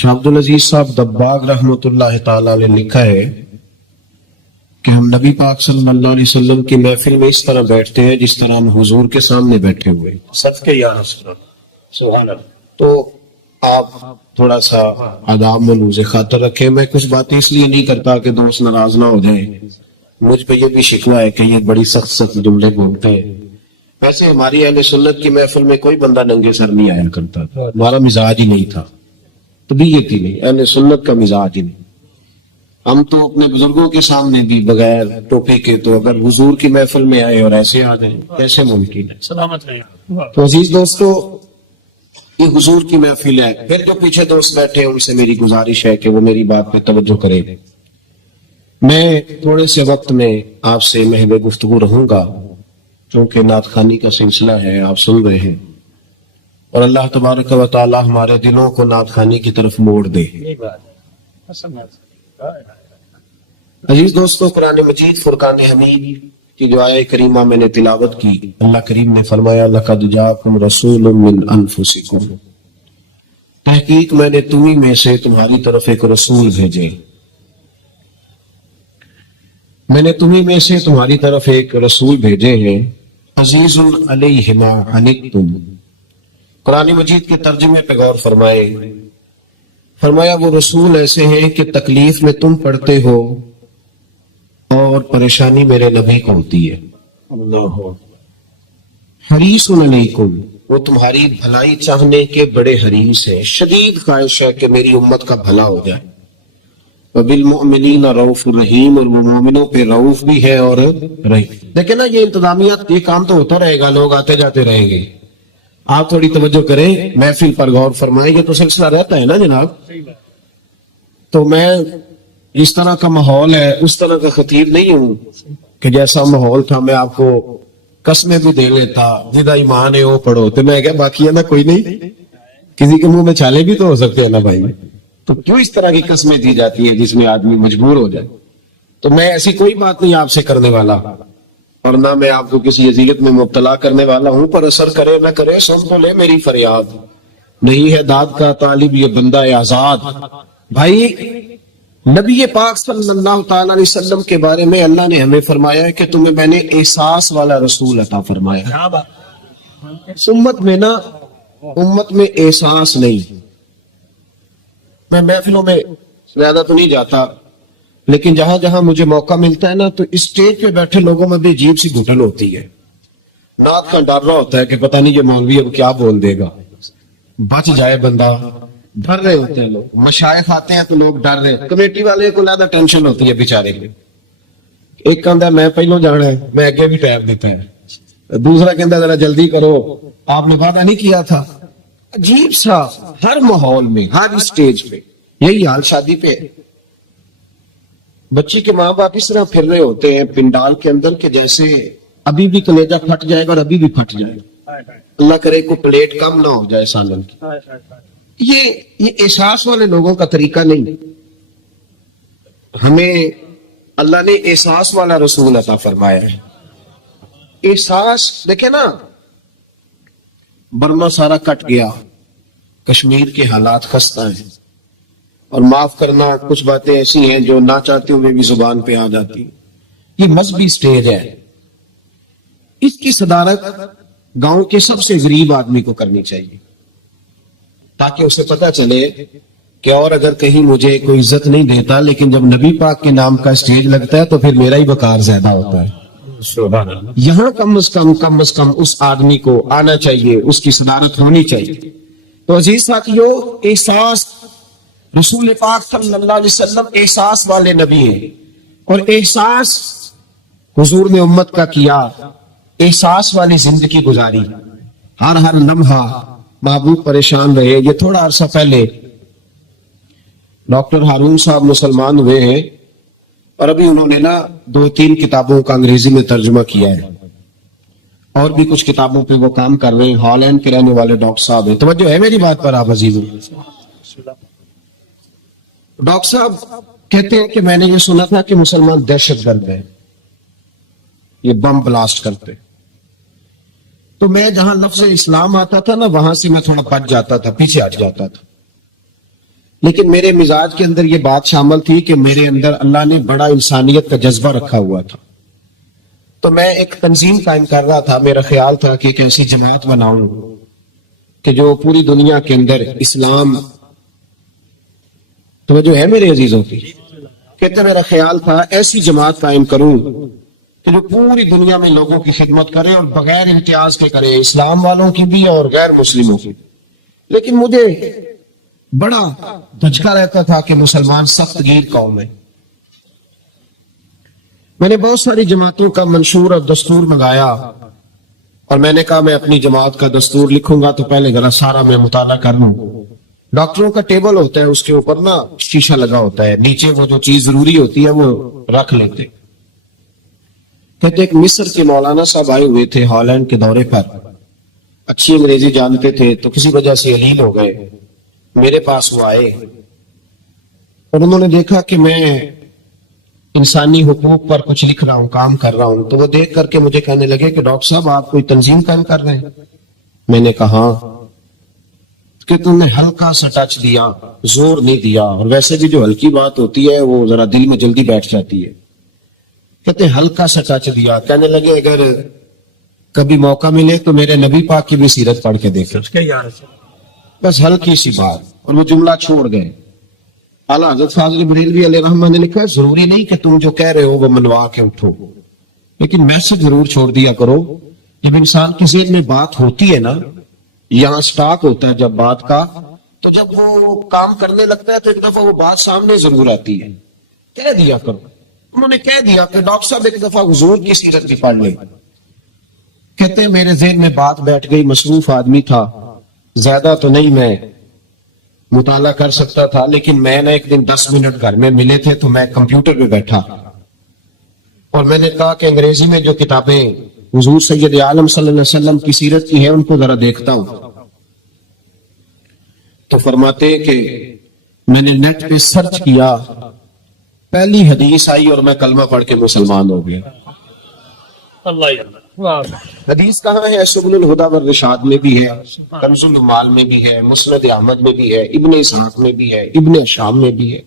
شاہ عبد العزیز صاحب دباغ رحمۃ اللہ تعالی نے لکھا ہے کہ ہم نبی پاک صلی اللہ علیہ وسلم کی محفل میں اس طرح بیٹھتے ہیں جس طرح ہم حضور کے سامنے بیٹھے ہوئے. صدقے یا رسول اللہ. سبحان اللہ. تو آپ تھوڑا سا آداب ملوز خاطر رکھیں. میں کچھ باتیں اس لیے نہیں کرتا کہ دوست ناراض نہ ہو جائیں. مجھ پہ یہ بھی شکوہ ہے کہ یہ بڑی سخت سخت جملے بولتے ہیں. ویسے ہماری اہل سنت کی محفل میں کوئی بندہ ننگے سر نہیں آیا کرتا تھا. ہمارا مزاج ہی نہیں تھا, طبیعت ہی نہیں, اہل سنت کا مزاج ہی نہیں. ہم تو اپنے بزرگوں کے سامنے بھی بغیر ٹوپی کے, تو اگر حضور کی محفل میں آئے اور ایسے آ جائیں کیسے ممکن ہے؟ سلامت رہے. تو عزیز دوستو, یہ حضور کی محفل ہے. پھر جو پیچھے دوست بیٹھے ہیں ان سے میری گزارش ہے کہ وہ میری بات پہ توجہ کریں. میں تھوڑے سے وقت میں آپ سے محو گفتگو رہوں گا کیونکہ نعت خوانی کا سلسلہ ہے, آپ سن رہے ہیں, اور اللہ تبارک و تعالی ہمارے دلوں کو نعت خوانی کی طرف موڑ دے. عزیز دوستو, قرآن مجید فرقان حمید کی جو آیہ کریمہ میں نے تلاوت کی, اللہ کریم نے فرمایا لَقَدْ جَاءَكُمْ رَسُولٌ مِّنْ أَنفُسِكُمْ, تحقیق میں نے تمہیں میں سے تمہاری طرف ایک رسول بھیجے. میں نے تمہیں میں سے تمہاری طرف ایک رسول بھیجے ہیں. عزیز علیہ ما عنتم. قرآن مجید کے ترجمے پہ غور فرمائے. فرمایا وہ رسول ایسے ہیں کہ تکلیف میں تم پڑتے ہو اور پریشانی میرے نبی کو ہوتی ہے. حریص علیکم, وہ تمہاری بھلائی چاہنے کے بڑے حریص ہیں, شدید خواہش ہے کہ میری امت کا بھلا ہو جائے. وبالمؤمنین رؤوف الرحیم, اور وہ مومنوں پہ رؤوف بھی ہے اور رحیم. دیکھیں نا, یہ انتظامیات, یہ کام تو ہوتا رہے گا, لوگ آتے جاتے رہیں گے. آپ تھوڑی توجہ کریں, محفل پر غور فرمائیں. یہ تو سلسلہ رہتا ہے نا جناب. تو میں اس طرح کا ماحول ہے, اس طرح کا خطیب نہیں ہوں کہ جیسا ماحول تھا میں آپ کو قسمیں بھی دے لیتا, جدا ایمان ہے وہ پڑھو, تو میں کہا باقی ہے نا کوئی نہیں, کسی کے منہ میں چھالے بھی تو ہو سکتے ہیں نا بھائی. تو کیوں اس طرح کی قسمیں دی جاتی ہیں جس میں آدمی مجبور ہو جائے؟ تو میں ایسی کوئی بات نہیں آپ سے کرنے والا, اور نہ میں آپ کو کسی اذیت میں مبتلا کرنے والا ہوں. پر اثر کرے نہ کرے, سن تو لے میری فریاد. نہیں ہے داد کا طالب یہ بندہ آزاد. بھائی نبی پاک صلی اللہ تعالی علیہ وسلم کے بارے میں اللہ نے ہمیں فرمایا ہے کہ تمہیں میں نے احساس والا رسول عطا فرمایا. امت میں نا, امت میں احساس نہیں. میں محفلوں میں زیادہ تو نہیں جاتا, لیکن جہاں جہاں مجھے موقع ملتا ہے نا, تو اسٹیج پہ بیٹھے لوگوں میں بھی عجیب سی گھٹن ہوتی ہے. نعت کا ڈر رہا ہوتا ہے کہ پتہ نہیں یہ مولوی اب کیا بول دے گا, بچ جائے بندہ. ڈر رہے ہوتے ہیں لوگ. مشائخ آتے ہیں تو لوگ ڈر رہے ہیں. کمیٹی والے کو زیادہ ٹینشن ہوتی ہے بیچارے کے. ایک کہندا میں پہلو جانا ہے, میں آگے بھی ٹائم دیتا ہے. دوسرا کہندا ذرا جلدی کرو, آپ نے وعدہ نہیں کیا تھا. عجیب سا ہر ماحول میں, ہر اسٹیج پہ یہی حال. شادی پہ بچی کے ماں باپ اس طرح پھر رہے ہوتے ہیں پنڈال کے اندر کہ جیسے ابھی بھی کلیجہ پھٹ جائے گا اور ابھی بھی پھٹ جائے گا. اللہ کرے کو پلیٹ کم نہ ہو جائے سالن کی. یہ احساس والے لوگوں کا طریقہ نہیں. ہمیں اللہ نے احساس والا رسول عطا فرمایا ہے. احساس دیکھیں نا, برما سارا کٹ گیا, کشمیر کے حالات خستہ ہیں, اور معاف کرنا کچھ باتیں ایسی ہیں جو نہ چاہتے ہوئے بھی زبان پہ آ جاتی. یہ مذہبی سٹیج ہے. اس کی صدارت گاؤں کے سب سے غریب آدمی کو کرنی چاہیے, تاکہ اسے پتہ چلے کہ اور اگر کہیں مجھے کوئی عزت نہیں دیتا, لیکن جب نبی پاک کے نام کا سٹیج لگتا ہے تو پھر میرا ہی وقار زیادہ ہوتا ہے. یہاں کم از کم اس آدمی کو آنا چاہیے, اس کی صدارت ہونی چاہیے. تو عزیز ساتھیو, احساس, رسول پاک صلی اللہ علیہ وسلم احساس والے نبی ہیں, اور احساس حضور نے امت کا کیا. احساس والی زندگی گزاری, ہر لمحہ محبوب پریشان رہے. یہ تھوڑا عرصہ پہلے ڈاکٹر ہارون صاحب مسلمان ہوئے ہیں, اور ابھی انہوں نے نا 2-3 کتابوں کا انگریزی میں ترجمہ کیا ہے, اور بھی کچھ کتابوں پہ وہ کام کر رہے ہیں. ہالینڈ کے رہنے والے ڈاکٹر صاحب ہیں. توجہ ہے میری بات پر آپ عزیزوں؟ ڈاکٹر صاحب کہتے ہیں کہ میں نے یہ سنا تھا کہ مسلمان دہشت گرد ہیں, یہ بم بلاسٹ کرتے. تو میں جہاں لفظ اسلام آتا تھا نا, وہاں سے میں تھوڑا بچ جاتا تھا, پیچھے ہٹ جاتا تھا. لیکن میرے مزاج کے اندر یہ بات شامل تھی کہ میرے اندر اللہ نے بڑا انسانیت کا جذبہ رکھا ہوا تھا. تو میں ایک تنظیم قائم کر رہا تھا. میرا خیال تھا کہ ایک ایسی جماعت بناؤں کہ جو پوری دنیا کے اندر اسلام، توجہ ہے میرے عزیزوں کی، کہتے میرا خیال تھا ایسی جماعت قائم کروں کہ جو پوری دنیا میں لوگوں کی خدمت کرے اور بغیر امتیاز کے کرے، اسلام والوں کی بھی اور غیر مسلموں کی. لیکن مجھے بڑا دھچکا رہتا تھا کہ مسلمان سخت گیر قوم ہے. میں نے بہت ساری جماعتوں کا منشور اور دستور منگایا اور میں نے کہا میں اپنی جماعت کا دستور لکھوں گا تو پہلے ذرا سارا میں مطالعہ کر لوں. ڈاکٹروں کا ٹیبل ہوتا ہے، اس کے اوپر نا شیشہ لگا ہوتا ہے، نیچے وہ جو چیز ضروری ہوتی ہے وہ رکھ لیتے. کہتے ایک مصر کے مولانا صاحب آئے ہوئے تھے ہالینڈ کے دورے پر، اچھی انگریزی جانتے تھے تو کسی وجہ سے علیل ہو گئے. میرے پاس وہ آئے اور انہوں نے دیکھا کہ میں انسانی حقوق پر کچھ لکھ رہا ہوں، کام کر رہا ہوں. تو وہ دیکھ کر کے مجھے کہنے لگے کہ ڈاکٹر صاحب آپ کوئی تنظیم قائم کر رہے ہیں؟ میں نے کہا کہ تم نے ہلکا سا ٹچ دیا، زور نہیں دیا، اور ویسے بھی جو ہلکی بات ہوتی ہے وہ ذرا دل میں جلدی بیٹھ جاتی ہے. کہتے ہلکا سا ٹچ دیا. کہنے لگے اگر کبھی موقع ملے تو میرے نبی پاک کی بھی سیرت پڑھ کے دیکھیں. بس ہلکی سی بات، اور وہ جملہ چھوڑ گئے. اعلیٰ حضرت فاضل بریلوی علیہ رحمہ نے لکھا ہے ضروری نہیں کہ تم جو کہہ رہے ہو وہ منوا کے اٹھو، لیکن میسج ضرور چھوڑ دیا کرو. جب انسان کی ذہن میں بات ہوتی ہے نا، یہاں سٹاک ہوتا ہے جب بات کا، تو جب وہ کام کرنے لگتا ہے تو ایک دفعہ وہ بات سامنے ضرور آتی ہے. کہہ دیا کرو. انہوں نے کہہ دیا کہ ڈاکٹر صاحب ایک دفعہ حضور کی سیرت بھی پڑھ لیں. کہتے ہیں میرے ذہن میں بات بیٹھ گئی. مصروف آدمی تھا، زیادہ تو نہیں میں مطالعہ کر سکتا تھا، لیکن میں نے ایک دن 10 منٹ گھر میں ملے تھے تو میں کمپیوٹر پہ بیٹھا اور میں نے کہا کہ انگریزی میں جو کتابیں حضور سید عالم صلی اللہ علیہ وسلم کی سیرت کی ہیں ان کو ذرا دیکھتا ہوں. تو فرماتے کہ میں نے نیٹ پہ سرچ کیا، پہلی حدیث آئی اور میں کلمہ پڑھ کے مسلمان ہو گیا. حدیث کہاں ہے؟ سبل الہدی والرشاد میں بھی ہے، کنز المال میں بھی ہے، مسند احمد میں بھی ہے، ابن اسحاق میں بھی ہے، ابن شام میں بھی ہے،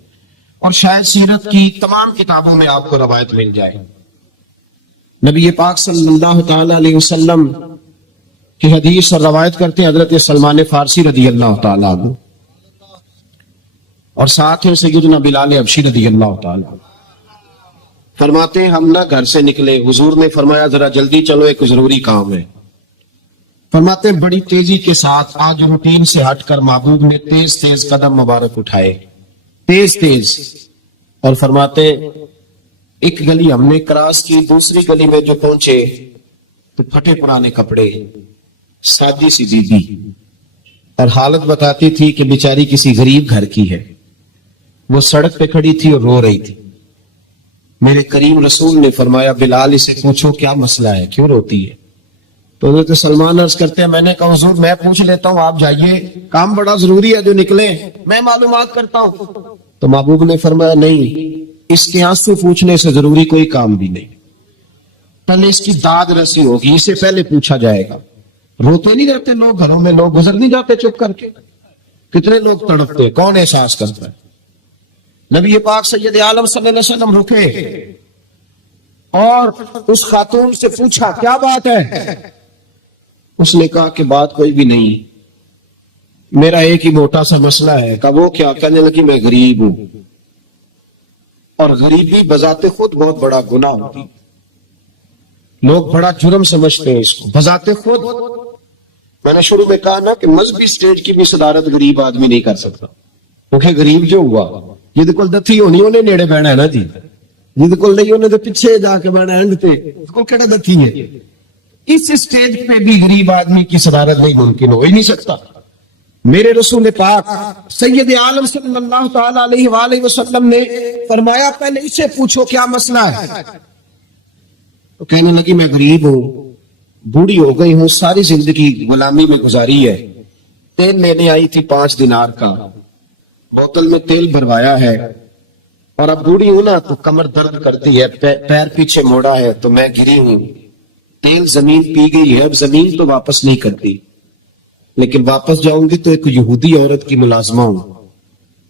اور شاید سیرت کی تمام کتابوں میں آپ کو روایت مل جائے. نبی پاک صلی اللہ تعالی علیہ وسلم کی حدیث اور روایت کرتے ہیں حضرت سلمان فارسی رضی اللہ تعالی عنہ، اور ساتھ ہیں سیدنا بلال حبشی رضی اللہ تعالی عنہ. فرماتے ہیں ہم نہ گھر سے نکلے، حضور نے فرمایا ذرا جلدی چلو ایک ضروری کام ہے. فرماتے ہیں بڑی تیزی کے ساتھ آج روٹین سے ہٹ کر محبوب نے تیز تیز قدم مبارک اٹھائے، تیز تیز. اور فرماتے ہیں ایک گلی ہم نے کراس کی، دوسری گلی میں جو پہنچے تو پھٹے پرانے کپڑے، سادی سی بیوی، اور حالت بتاتی تھی کہ بیچاری کسی غریب گھر کی ہے. وہ سڑک پہ کھڑی تھی اور رو رہی تھی. میرے کریم رسول نے فرمایا بلال اسے پوچھو کیا مسئلہ ہے، کیوں روتی ہے؟ تو حضرت سلمان عرض کرتے ہیں میں نے کہا حضور میں پوچھ لیتا ہوں، آپ جائیے، کام بڑا ضروری ہے جو نکلے، میں معلومات کرتا ہوں. تو محبوب نے فرمایا نہیں، اس کے آنسو پوچھنے سے ضروری کوئی کام بھی نہیں، پہلے اس کی داد رسی ہوگی، اسے پہلے پوچھا جائے گا. روتے نہیں رہتے لوگ گھروں میں، لوگ گزر نہیں جاتے چپ کر کے؟ کتنے لوگ تڑپتے، کون احساس کرتا ہے؟ نبی پاک سید عالم صلی اللہ علیہ وسلم رکے اور اس خاتون سے پوچھا کیا بات ہے؟ اس نے کہا کہ بات کوئی بھی نہیں، میرا ایک ہی موٹا سا مسئلہ ہے. کہا وہ کیا؟ کہنے لگی میں غریب ہوں، اور غریبی بذات خود بہت بڑا گناہ ہوتی، لوگ بڑا جرم سمجھتے ہیں اس کو بذات خود. میں نے شروع میں کہا نا کہ مذہبی سٹیج کی بھی صدارت غریب آدمی نہیں کر سکتا، کیونکہ غریب جو ہوا جہد کول دتھی ہونی انہیں نیڑے بہنا ہے نا جی، جہد کول نہیں انہیں تو پیچھے جا کے بہنا اینڈ تے، اس کو کیڑا دتھی ہے. اس سٹیج پہ بھی غریب آدمی کی صدارت نہیں ممکن ہو ہی نہیں سکتا. میرے رسول پاک سید عالم صلی اللہ تعالی علیہ وآلہ وسلم نے فرمایا پہلے اسے پوچھو کیا مسئلہ ہے. تو کہنے لگی میں غریب ہوں، بوڑھی ہو گئی ہوں، ساری زندگی غلامی میں گزاری ہے، تیل لینے آئی تھی 5 دینار کا، بوتل میں تیل بھروایا ہے، اور اب بوڑھی ہوں نا تو کمر درد کرتی ہے، پیر پیچھے موڑا ہے تو میں گری ہوں، تیل زمین پی گئی ہے، اب زمین تو واپس نہیں کرتی، لیکن واپس جاؤں گی تو ایک یہودی عورت کی ملازمہ ہوں،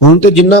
ਹੁਣ ਤੇ ਜਿੰਨਾ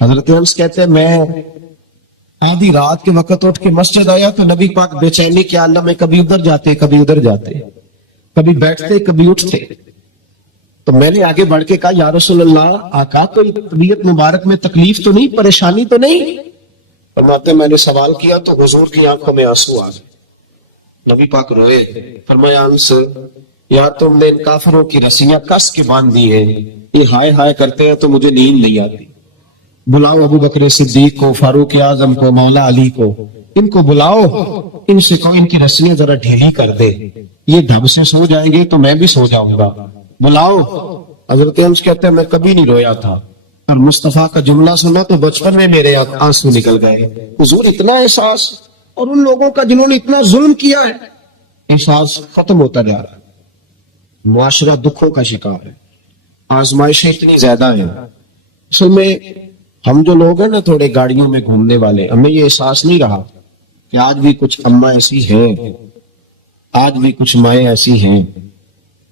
حضرت انس کہتے ہیں میں آدھی رات کے وقت اٹھ کے مسجد آیا تو نبی پاک بے چینی کے عالم میں کبھی ادھر جاتے کبھی ادھر جاتے، کبھی بیٹھتے کبھی اٹھتے. تو میں نے آگے بڑھ کے کہا یا رسول اللہ آقا کوئی طبیعت مبارک میں تکلیف تو نہیں، پریشانی تو نہیں؟ فرماتے میں نے سوال کیا تو حضور کی آنکھوں میں آنسو آ گئے. نبی پاک روئے. فرمایا انس یا تم نے ان کافروں کی رسیاں کس کے باندھ دی ہیں، یہ ہائے ہائے کرتے ہیں تو مجھے نیند نہیں آتی. بلاؤ ابو بکر صدیق کو، فاروق اعظم کو، مولا علی کو، ان کو بلاؤ، ان سے کہو ان کی رسیاں ذرا ڈھیلی کر دے، یہ ڈھب سے سو جائیں گے تو میں بھی سو جاؤں گا، بلاؤ. حضرت انس کہتے ہیں میں کبھی نہیں رویا تھا، اور مصطفیٰ کا جملہ سنا تو بچپن میں میرے آنسو نکل گئے. حضور اتنا احساس، اور ان لوگوں کا جنہوں نے اتنا ظلم کیا ہے، احساس ختم ہوتا جا رہا ہے. معاشرہ دکھوں کا شکار ہے، آزمائشیں اتنی زیادہ ہیں. اصل میں ہم جو لوگ ہیں نا تھوڑے گاڑیوں میں گھومنے والے، ہمیں یہ احساس نہیں رہا کہ آج بھی کچھ اماں ایسی ہیں، آج بھی کچھ مائیں ایسی ہیں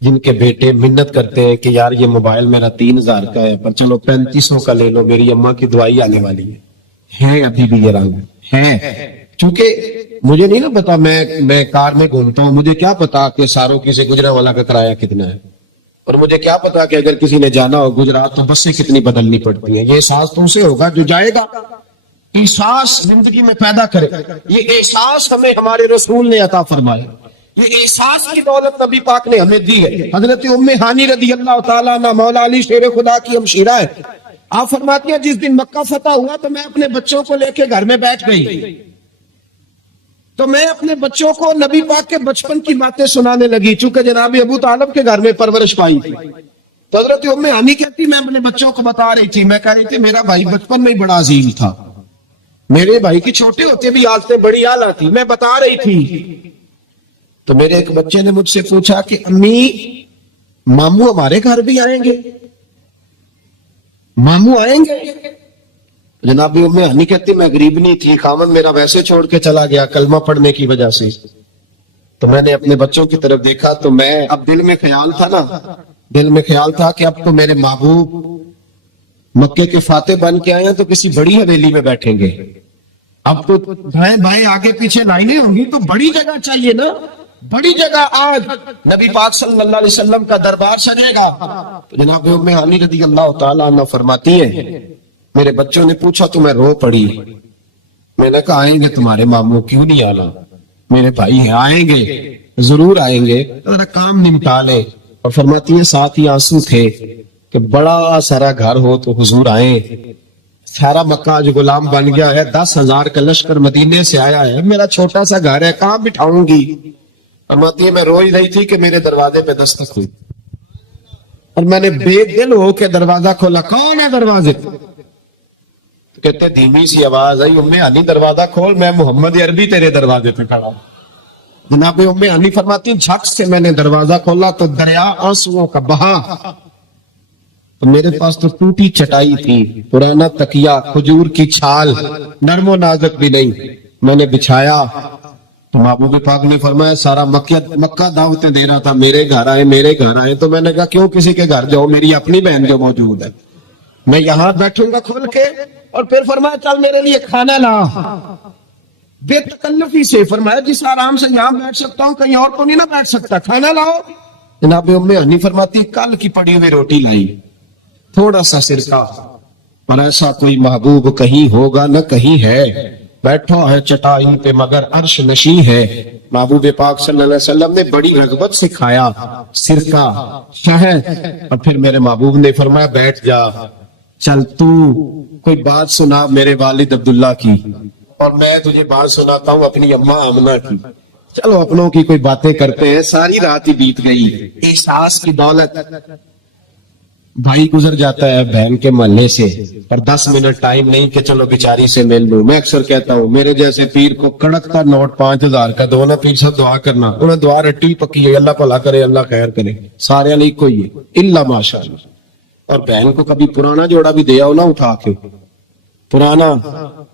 جن کے بیٹے منت کرتے ہیں کہ یار یہ موبائل میرا 3000 کا ہے پر چلو 3500 کا لے لو، میری اماں کی دعائی آنے والی ہے. ابھی بھی یہ رنگ ہے. چونکہ مجھے نہیں نا پتا، میں کار میں گھومتا ہوں، مجھے کیا پتا کہ ساروکی سے گجرا والا کا کرایہ کتنا ہے، اور مجھے کیا پتا کہ اگر کسی نے جانا ہو گجرات تو بسیں کتنی بدلنی پڑتی ہیں. یہ احساس تم سے ہوگا جو جائے گا، احساس زندگی میں پیدا کرے. یہ احساس ہمیں ہمارے رسول نے عطا فرمایا، یہ احساس کی دولت نبی پاک نے ہمیں دی ہے. حضرت ام ہانی رضی اللہ تعالیٰ عنہ مولا علی شیر خدا کی ہمشیرہ ہے. آپ فرماتی ہیں جس دن مکہ فتح ہوا تو میں اپنے بچوں کو لے کے گھر میں بیٹھ گئی، تو میں اپنے بچوں کو نبی پاک کے بچپن کی باتیں سنانے لگی، چونکہ جناب ابو طالب کے گھر میں پرورش پائی تھی. تو حضرت ام ہانی کہتی میں اپنے بچوں کو بتا رہی تھی، میں کہہ رہی تھی میرا بھائی بچپن میں بڑا عظیم تھا، میرے بھائی کی چھوٹے ہوتے بھی عادتیں بڑی اعلیٰ تھی، میں بتا رہی تھی. تو میرے ایک بچے نے مجھ سے پوچھا کہ امی ماموں ہمارے گھر بھی آئیں گے، ماموں آئیں گے؟ جناب ام ہانی کہتی میں غریب نہیں تھی، خاوند میرا ویسے چھوڑ کے چلا گیا کلمہ پڑھنے کی وجہ سے. تو میں نے اپنے بچوں کی طرف دیکھا تو میں اب دل میں خیال تھا کہ اب تو میرے محبوب مکے کے فاتح بن کے آئے ہیں تو کسی بڑی حویلی میں بیٹھیں گے، اب تو بھائیں بھائیں آگے پیچھے لائنیں ہوں گی تو بڑی جگہ چاہیے نا، بڑی جگہ. آج نبی پاک صلی اللہ علیہ وسلم کا دربار سجے گا. تو جناب ام ہانی رضی اللہ تعالیٰ عنہ فرماتی ہیں میرے بچوں نے پوچھا تو میں رو پڑی. میں نے کہا آئیں گے تمہارے ماموں، کیوں نہیں آنا، میرے بھائی ہیں، آئیں گے ضرور آئیں گے، ذرا کام نمٹا لے. اور فرماتی ہیں ساتھ ہی آنسو تھے کہ بڑا سارا گھر ہو تو حضور آئیں، سارا مکہ آج غلام بن گیا ہے، 10,000 کا لشکر مدینے سے آیا ہے، میرا چھوٹا سا گھر ہے، کہاں بٹھاؤں گی. فرماتی ہے میں رو ہی رہی تھی کہ میرے دروازے پہ دستک ہوئی اور میں نے بے دل ہو کے دروازہ کھولا. کون ہے دروازے پہ؟ کہتے دھیمی سی آواز آئی ام ہانی دروازہ کھول، میں محمد عربی تیرے دروازے پہ کھڑا. جناب ام ہانی فرماتی جھک سے میں نے دروازہ کھولا تو دریا آنسوؤں کا بہا. تو میرے پاس تو ٹوٹی چٹائی تھی، پرانا تکیا، کھجور کی چھال، نرم و نازک بھی نہیں، میں نے بچھایا. تو محبوب پاک نے فرمایا سارا مکہ دعوتیں دے رہا تھا میرے گھر آئے. تو میں نے کہا کیوں کسی کے گھر جاؤ، میری اپنی بہن جو موجود ہے، میں یہاں بیٹھوں گا کھول کے. اور پھر فرمایا چل میرے لیے کھانا لا، بے تکلفی سے. فرمایا جس آرام سے یہاں بیٹھ سکتا ہوں کہیں اور تو نہیں نہ بیٹھ سکتا، کھانا لاؤ. جناب ام ہانی فرماتی کل کی پڑی ہوئی روٹی لائی، تھوڑا سا سرکہ، اور ایسا کوئی محبوب کہیں ہوگا نہ کہیں ہے، بیٹھا ہے چٹائی پہ مگر عرش نشیں ہے. محبوب پاک صلی اللہ علیہ وسلم نے بڑی رغبت سے کھایا سرکہ شہد. اور پھر میرے محبوب نے فرمایا بیٹھ جا، چل تو کوئی بات سنا میرے والد عبداللہ کی، اور میں تجھے بات سناتا ہوں اپنی اماں آمنہ کی. چلو اپنوں کی کوئی باتیں کرتے ہیں. ساری رات ہی بیت گئی. احساس کی دولت. بھائی گزر جاتا ہے بہن کے محلے سے، پر 10 منٹ ٹائم نہیں کہ چلو بیچاری سے مل لوں. میں اکثر کہتا ہوں میرے جیسے پیر کو کڑکتا نوٹ 5000 کا دو نا، پیر صاحب دعا کرنا، انہیں دعا رٹی پکی ہے، اللہ بھلا کرے اللہ خیر کرے، سارے علی کوئی ہے اللہ ماشاءاللہ. اور بہن کو کبھی پرانا جوڑا بھی دیا ہو نا اٹھا کے پرانا،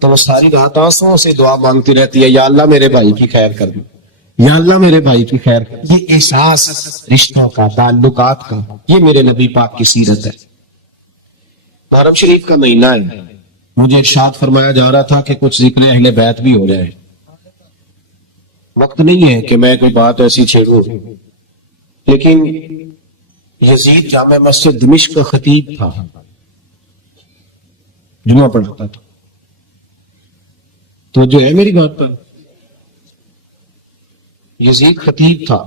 تو وہ ساری رات آنسوں سے دعا مانگتی رہتی ہے یا اللہ میرے بھائی کی خیر کر دو، یا اللہ میرے بھائی کی خیر. یہ احساس رشتوں کا، تعلقات کا، یہ میرے نبی پاک کی سیرت ہے. محرم شریف کا مہینہ ہے، مجھے ارشاد فرمایا جا رہا تھا کہ کچھ ذکر اہل بیت بھی ہو جائے. وقت نہیں ہے کہ میں کوئی بات ایسی چھیڑوں، لیکن یزید جامع مسجد دمشق کا خطیب تھا، جمعہ پڑھاتا تھا. تو جو ہے میری بات پر، یزید خطیب تھا،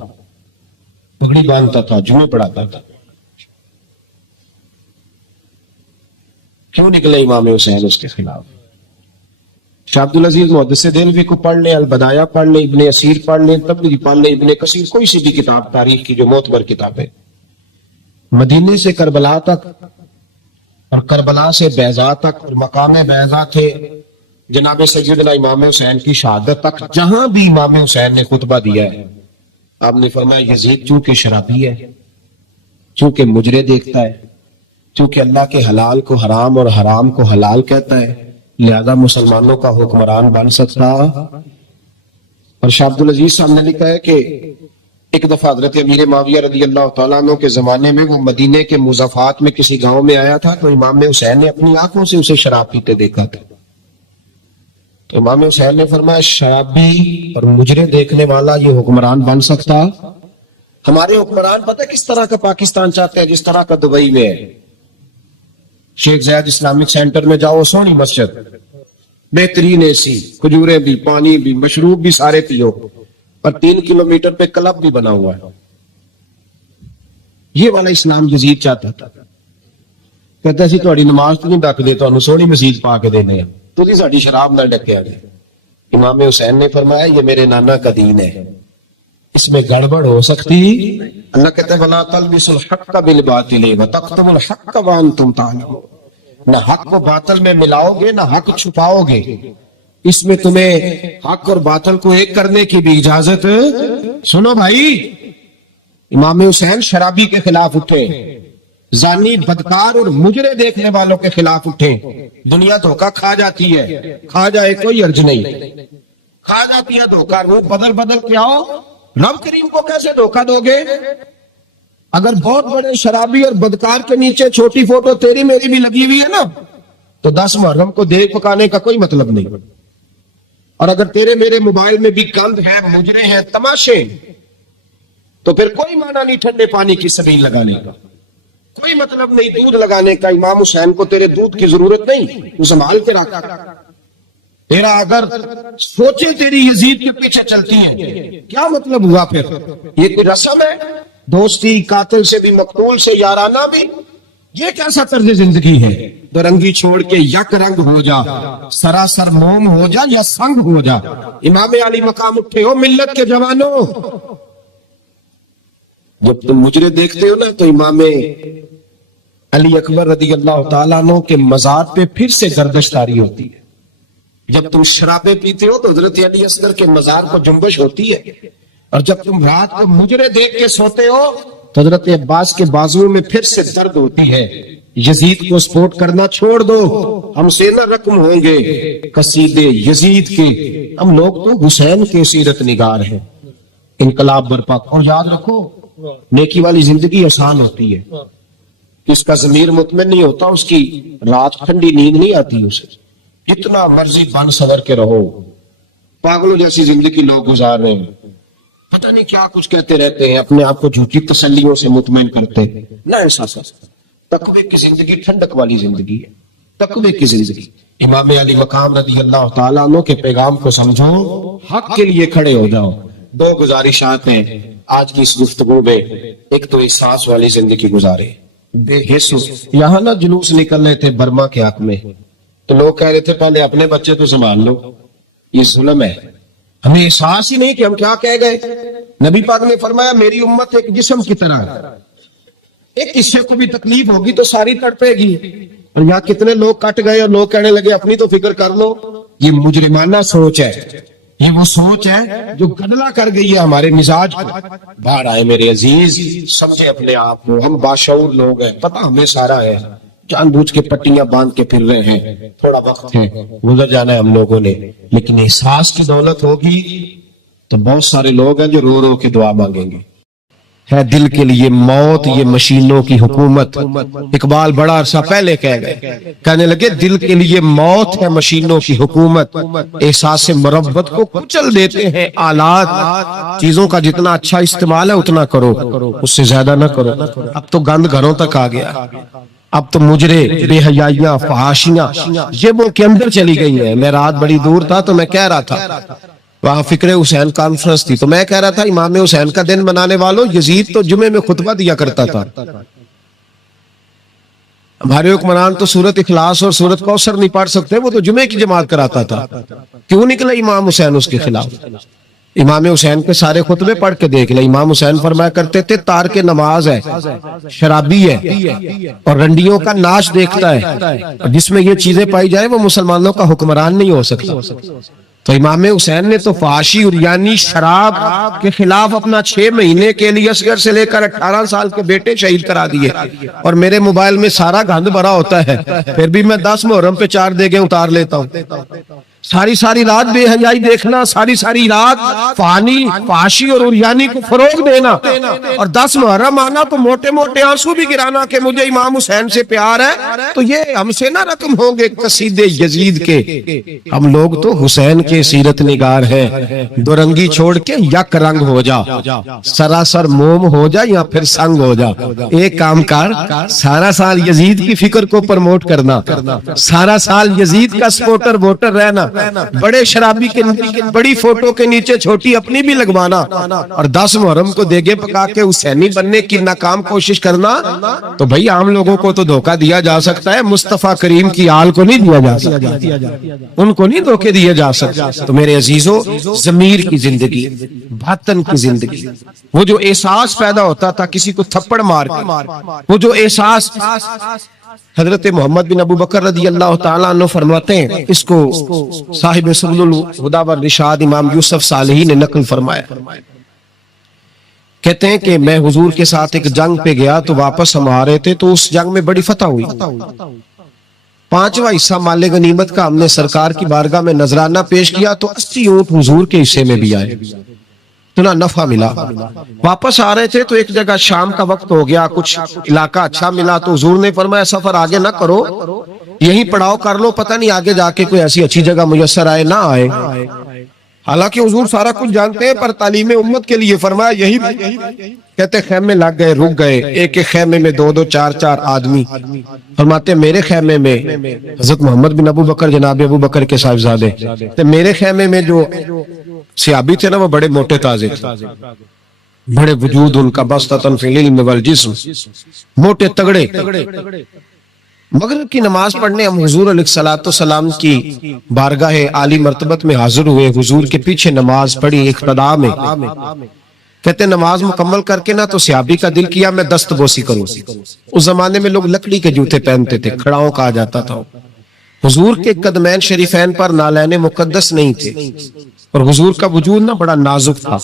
پگڑی باندھتا تھا، جمعے پڑھاتا تھا. کیوں نکلے امام حسین اس کے خلاف؟ شاہ عبدالعزیز محدث دہلوی کو پڑھ لیں، البدایہ پڑھ لیں، ابن اسیر پڑھ لیں، تبری پڑھ لیں، ابن کثیر، کوئی سی بھی کتاب تاریخ کی جو معتبر کتاب ہے. مدینے سے کربلا تک اور کربلا سے بیضا تک اور مقام بیضا تھے جناب سیدنا امام حسین کی شہادت تک، جہاں بھی امام حسین نے خطبہ دیا ہے آپ نے فرمایا یزید چونکہ شرابی ہے، چونکہ مجرے دیکھتا ہے، چونکہ اللہ کے حلال کو حرام اور حرام کو حلال کہتا ہے، لہذا مسلمانوں کا حکمران بن سکتا. اور شاہ عبدالعزیز صاحب نے لکھا ہے کہ ایک دفعہ حضرت امیر معاویہ رضی اللہ تعالیٰ عنہ کے زمانے میں وہ مدینے کے مضافات میں کسی گاؤں میں آیا تھا، تو امام حسین نے اپنی آنکھوں سے اسے شراب پیتے دیکھا تھا. تو امام حسین نے فرمایا شرابی اور مجرے دیکھنے والا یہ حکمران بن سکتا؟ ہمارے حکمران پتہ کس طرح کا پاکستان چاہتے ہیں؟ جس طرح کا دبئی میں ہے. شیخ زید اسلامک سینٹر میں جاؤ، سونی مسجد، بہترین اے سی، کھجورے بھی، پانی بھی، مشروب بھی سارے پیو، اور 3 کلومیٹر پہ کلب بھی بنا ہوا ہے. یہ والا اسلام یزید چاہتا تھا. کہتا سی تہاڈی نماز تو نہیں ڈک دے، تانوں سونی مسجد پا کے دینے ہیں، تسی ساڈی شراب نہ ڈکیا جائے. امام حسین نے فرمایا یہ میرے نانا کا دین ہے، اس میں گڑبڑ ہو سکتی. اللہ کہتا ہے وَلَا تَلْبِسُوا الْحَقَّ بِالْبَاطِلِ وَتَكْتُمُوا الْحَقَّ وَأَنْتُمْ تَعْلَمُونَ. نہ حق کو باطل میں ملاؤ گے نہ حق چھپاؤ گے. اس میں تمہیں حق اور باطل کو ایک کرنے کی بھی اجازت. سنو بھائی، امام حسین شرابی کے خلاف اٹھے، زانی، بدکار اور مجرے دیکھنے والوں کے خلاف اٹھے. دنیا دھوکہ کھا جاتی ہے، کھا جائے کوئی عرض نہیں، کھا جاتی ہے دھوکہ. وہ بدل کے آؤ، رب کریم کو کیسے دھوکہ دو گے؟ اگر بہت بڑے شرابی اور بدکار کے نیچے چھوٹی فوٹو تیری میری بھی لگی ہوئی ہے نا، تو 10 محرم کو دیگ پکانے کا کوئی مطلب نہیں. اور اگر تیرے میرے موبائل میں بھی گند ہے، مجرے ہیں، تماشے، تو پھر کوئی معنی نہیں ٹھنڈے پانی کی سبیل لگانے کا، کوئی مطلب نہیں دودھ لگانے کا. امام حسین کو تیرے دودھ کی ضرورت نہیں، تو سنبھال کے رکھ. تیرا اگر سوچے تیری یزید کے پیچھے چلتی ہیں، کیا مطلب ہوا پھر؟ یہ کوئی رسم ہے؟ دوستی قاتل سے بھی، مقتول سے یارانہ بھی؟ یہ کیسا طرز زندگی ہے؟ درنگی چھوڑ کے یک رنگ ہو جا، سراسر موم ہو جا یا سنگ ہو جا. امام علی مقام اٹھے ہو ملت کے جوانوں. جب تم مجرے دیکھتے ہو نا تو امام علی اکبر رضی اللہ تعالیٰ عنہ کے مزار پہ پھر سے گردش تاری ہوتی ہے. جب تم شرابیں پیتے ہو تو حضرت علی اصغر کے مزار کو جنبش ہوتی ہے، اور جب تم رات کو مجرے دیکھ کے سوتے ہو تو حضرت عباس کے بازو میں پھر سے درد ہوتی ہے. یزید کو سپورٹ کرنا چھوڑ دو، ہم سے نہ رقم ہوں گے قصیدے یزید کے. ہم لوگ تو حسین کے سیرت نگار ہیں. انقلاب برپا. اور یاد رکھو نیکی والی زندگی آسان ہوتی ہے. جس کا ضمیر مطمئن نہیں ہوتا اس کی رات ٹھنڈی نیند نہیں آتی. اسے جتنا مرضی بن سور کے رہو، پاگلوں جیسی زندگی لوگ گزار رہے ہیں، پتہ نہیں کیا کچھ کہتے رہتے ہیں، اپنے آپ کو جھوٹی تسلیوں سے مطمئن کرتے ہیں. نہ ایسا تقوی کی زندگی ٹھنڈک والی زندگی ہے، تقوی کی زندگی. امام علی مقام رضی اللہ تعالیٰ عنہ کے پیغام کو سمجھو، حق کے لیے کھڑے ہو جاؤ. 2 گزارشات ہیں آج کی اس گفتگو میں. ایک تو احساس والی زندگی گزارے، بے حس. یہاں نہ جلوس نکل رہے تھے برما کے حق میں، تو لوگ کہہ رہے تھے پہلے اپنے بچے تو سنبھال لو. یہ ظلم ہے. ہمیں احساس ہی نہیں کہ ہم کیا کہہ گئے. نبی پاک نے فرمایا میری امت ایک جسم کی طرح ہے، ایک حصے کو بھی تکلیف ہوگی تو ساری تڑپے گی. اور یہاں کتنے لوگ کٹ گئے اور لوگ کہنے لگے اپنی تو فکر کر لو. یہ مجرمانہ سوچ ہے، یہ وہ سوچ ہے جو گدلا کر گئی ہے ہمارے مزاج کو. باہر آئے میرے عزیز، سمجھے اپنے آپ کو، ہم باشعور لوگ ہیں، پتہ ہمیں سارا ہے. جان بوجھ کے پٹیاں باندھ کے پھر رہے ہیں. تھوڑا وقت ہے، گزر جانا ہے ہم لوگوں نے، لیکن احساس کی دولت ہوگی تو بہت سارے لوگ ہیں جو رو رو کے دعا مانگیں گے. ہے دل کے لیے موت یہ مشینوں کی حکومت. اقبال بڑا عرصہ پہلے کہہ گئے، کہنے لگے دل کے لیے موت ہے مشینوں کی حکومت، احساس مربت کو کچل دیتے ہیں آلات. چیزوں کا جتنا اچھا استعمال ہے اتنا کرو، اس سے زیادہ نہ کرو. اب تو گند گھروں تک آ گیا، اب تو مجرے، بے حیائیاں، فحاشیاں جیبوں کے اندر چلی گئی ہیں. میں رات بڑی دور تھا تو میں کہہ رہا تھا، وہاں فکر حسین کانفرنس تھی، تو میں کہہ رہا تھا امام حسین کا دن منانے والوں، یزید تو جمعے میں خطبہ دیا کرتا تھا. ہمارے حکمران تو سورت اخلاص اور سورت کوثر نہیں پڑھ سکتے، وہ تو جمعے کی جماعت کراتا تھا. کیوں نکلا امام حسین اس کے خلاف؟ امام حسین کے سارے خطبے پڑھ کے دیکھ لیں. امام حسین فرمایا کرتے تھے تارک نماز ہے، شرابی ہے اور رنڈیوں کا ناچ دیکھتا ہے، جس میں یہ چیزیں پائی جائیں وہ مسلمانوں کا حکمران نہیں ہو سکتا. تو امام حسین نے تو فحاشی اور یعنی شراب کے خلاف اپنا 6 مہینے کے لیے اصغر سے لے کر 18 سال کے بیٹے شہید کرا دیے. اور میرے موبائل میں سارا گند بھرا ہوتا ہے، پھر بھی میں 10 محرم پہ 4 دیگیں اتار لیتا ہوں. ساری رات بے حیائی دیکھنا، ساری رات فانی، فحاشی اور عریانی کو فروغ دینا، اور 10 محرم آنا تو موٹے موٹے آنسو بھی گرانا کہ مجھے امام حسین سے پیار ہے. تو یہ ہم سے نہ رقم ہوں گے قصیدے یزید کے. ہم لوگ تو حسین کے سیرت نگار ہیں. دو رنگی چھوڑ کے یک رنگ ہو جا، سراسر موم ہو جا یا پھر سنگ ہو جا. ایک کام کر، سارا سال یزید کی فکر کو پرموٹ کرنا، سارا سال یزید کا سپورٹر ووٹر رہنا، بڑے شرابی کے بڑی فوٹو کے نیچے چھوٹی اپنی بھی لگوانا، اور 10 محرم کو دیگے پکا کے حسینی بننے کی ناکام کوشش کرنا. تو بھائی عام لوگوں کو تو دھوکہ دیا جا سکتا ہے، مصطفیٰ کریم کی آل کو نہیں دیا جا سکتا، ان کو نہیں دھوکے دیے جا سکتے. تو میرے عزیزوں، ضمیر کی زندگی، باطن کی زندگی، وہ جو احساس پیدا ہوتا تھا کسی کو تھپڑ مار کے، وہ جو احساس حضرت محمد بن ابو بکر رضی اللہ تعالیٰ عنہ فرماتے ہیں، اس کو صاحب سبل الہدی والرشاد امام یوسف صالحی نے نقل فرمایا. کہتے ہیں کہ میں حضور کے ساتھ ایک جنگ پہ گیا تو واپس ہم آ رہے تھے، تو اس جنگ میں بڑی فتح ہوئی. 5واں حصہ مال غنیمت کا ہم نے سرکار کی بارگاہ میں نذرانہ پیش کیا تو 80 اونٹ حضور کے حصے میں بھی آئے، اتنا نفع ملا. واپس آ رہے تھے تو ایک جگہ شام کا وقت ہو گیا، کچھ علاقہ اچھا ملا تو حضور نے فرمایا سفر آگے نہ کرو، یہیں پڑاؤ کر لو، پتہ نہیں آگے جا کے کوئی ایسی اچھی جگہ میسر آئے نہ آئے. حالانکہ حضور سارا کچھ جانتے ہیں، پر تعلیم امت کے لیے فرمایا یہی. کہتے خیمے لگ گئے، رک گئے. ایک ایک خیمے میں 2 4 آدمی. فرماتے میرے خیمے میں حضرت محمد بن ابو بکر، جناب ابو بکر کے صاحبزادے، میرے خیمے میں جو صحابی تھے نا وہ بڑے موٹے تازے تھے، بڑے وجود ان کا بسطۃ فی العلم والجسم، موٹے تگڑے. مغرب کی نماز پڑھنے ہم حضور علیہ الصلوۃ والسلام کی بارگاہ عالی مرتبت میں حاضر ہوئے. حضور کے پیچھے نماز پڑھی اقتداء میں. کہتے نماز مکمل کر کے نا تو صحابی کا دل کیا میں دست بوسی کروں. اس زمانے میں لوگ لکڑی کے جوتے پہنتے تھے، کھڑاؤں کہا جاتا تھا. حضور کے قدمین شریفین پر نالین مقدس نہیں تھے، اور حضور کا وجود نا بڑا نازک تھا.